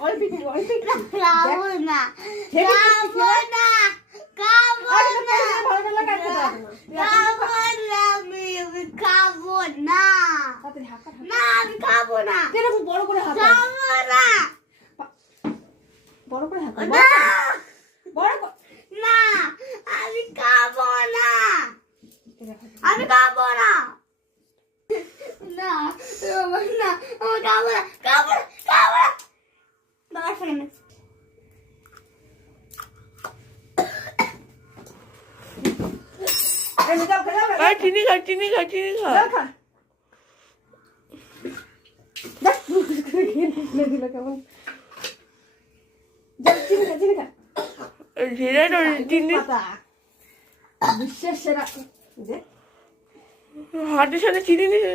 অল্প একটু খাবো না খাবো না খাবো না ভালো লাগে আর খেতে হবে না খাবো না আমি খাবো না তাড়াতাড়ি হাঁকা না আমি খাবো না এরকম বড় করে হাঁকা খাবো না বড় করে হাঁকা না বড় করে না আমি খাবো না আমি খাবো না না না আমি খাবো না খাবো না খাবো না বাবার ফোনে এই নিকাল খেলা আর চিনি খা খা দেখ খেলে দিল কেমন যা চিনি খা সেটা তো চিনি পাতা বিশ্বের সেরা যে হাতের সাথে চিনি নিয়ে